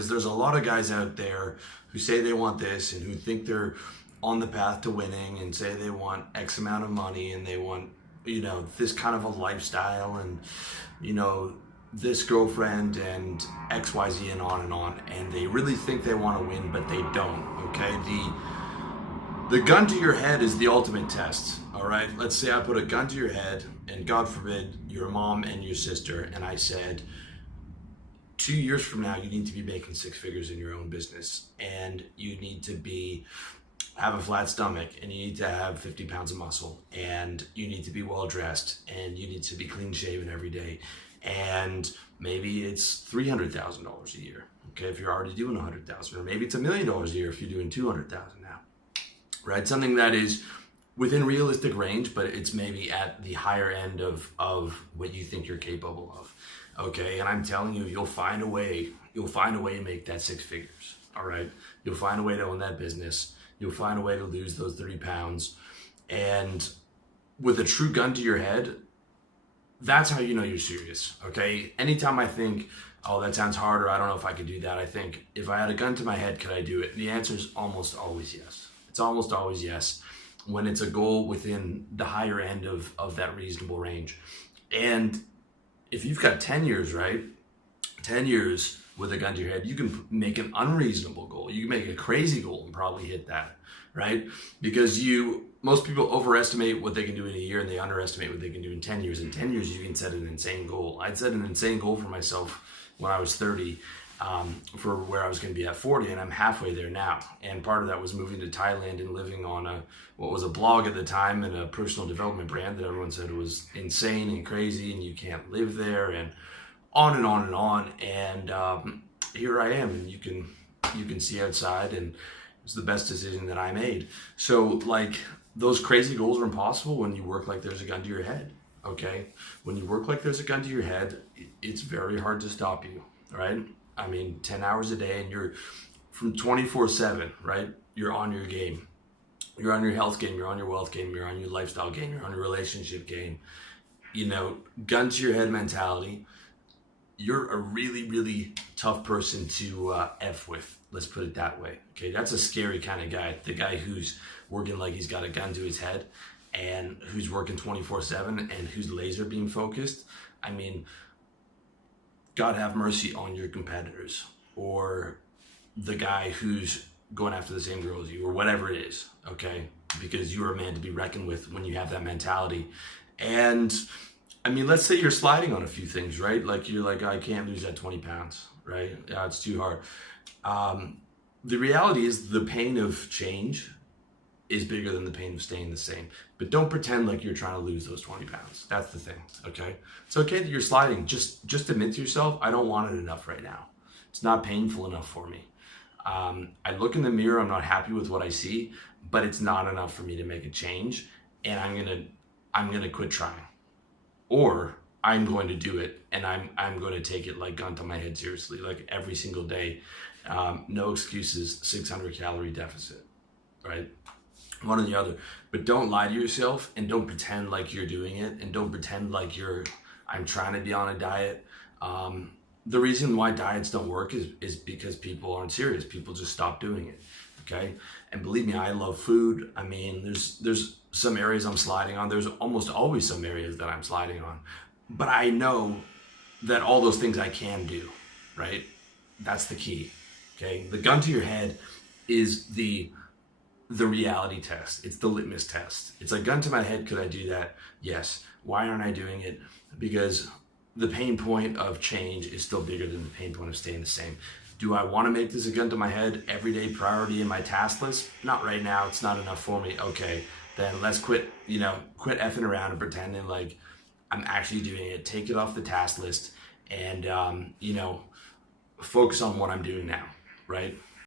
There's a lot of guys out there who say they want this and who think they're on the path to winning and say they want X amount of money and they want, this kind of a lifestyle and, this girlfriend and XYZ and on. And they really think they want to win, but they don't, okay? The gun to your head is the ultimate test, all right? Let's say I put a gun to your head and God forbid your mom and your sister, and I said, 2 years from now, you need to be making six figures in your own business, and you need to have a flat stomach, and you need to have 50 pounds of muscle, and you need to be well dressed, and you need to be clean shaven every day, and maybe it's $300,000 a year. Okay, if you're already doing 100,000, or maybe it's $1 million a year if you're doing 200,000 now, right? Something that is within realistic range, but it's maybe at the higher end of what you think you're capable of. Okay, and I'm telling you, you'll find a way to make that six figures, all right? You'll find a way to own that business. You'll find a way to lose those 30 pounds. And with a true gun to your head, that's how you know you're serious, okay? Anytime I think, oh, that sounds hard, or I don't know if I could do that, I think, if I had a gun to my head, could I do it? And the answer is almost always yes. It's almost always yes when it's a goal within the higher end of that reasonable range. And if you've got 10 years, right? 10 years with a gun to your head, you can make an unreasonable goal. You can make a crazy goal and probably hit that, right? Because most people overestimate what they can do in a year and they underestimate what they can do in 10 years. In 10 years, you can set an insane goal. I'd set an insane goal for myself when I was 30 for where I was going to be at 40, and I'm halfway there now. And part of that was moving to Thailand and living on what was a blog at the time and a personal development brand that everyone said was insane and crazy and you can't live there, and on and on and on. And here I am, and you can see outside, and it's the best decision that I made. So like, those crazy goals are impossible when you work like there's a gun to your head, okay? When you work like there's a gun to your head, it's very hard to stop you, right? I mean, 10 hours a day, and you're from 24/7, right? You're on your game. You're on your health game, you're on your wealth game, you're on your lifestyle game, you're on your relationship game. Gun to your head mentality. You're a really, really tough person to F with. Let's put it that way. Okay, that's a scary kind of guy. The guy who's working like he's got a gun to his head and who's working 24/7 and who's laser beam focused. I mean, God have mercy on your competitors, or the guy who's going after the same girl as you, or whatever it is, okay? Because you're a man to be reckoned with when you have that mentality. And I mean, let's say you're sliding on a few things, right? Like you're like, I can't lose that 20 pounds, right? Yeah, it's too hard. The reality is the pain of change is bigger than the pain of staying the same. But don't pretend like you're trying to lose those 20 pounds. That's the thing, okay? It's okay that you're sliding. Just admit to yourself, I don't want it enough right now. It's not painful enough for me. I look in the mirror, I'm not happy with what I see, but it's not enough for me to make a change, and I'm gonna quit trying. Or I'm going to do it, and I'm going to take it like gun to my head seriously, like every single day. No excuses, 600 calorie deficit, right? One or the other. But don't lie to yourself, and don't pretend like you're doing it, and don't pretend like I'm trying to be on a diet. The reason why diets don't work is because people aren't serious. People just stop doing it, okay? And believe me, I love food. I mean, there's some areas I'm sliding on. There's almost always some areas that I'm sliding on. But I know that all those things I can do, right? That's the key, okay? The gun to your head is the reality test. It's the litmus test. It's like, gun to my head, could I do that? Yes. Why aren't I doing it? Because the pain point of change is still bigger than the pain point of staying the same. Do I want to make this a gun to my head, everyday priority in my task list? Not right now. It's not enough for me. Okay, then let's quit effing around and pretending like I'm actually doing it. Take it off the task list and, focus on what I'm doing now, right?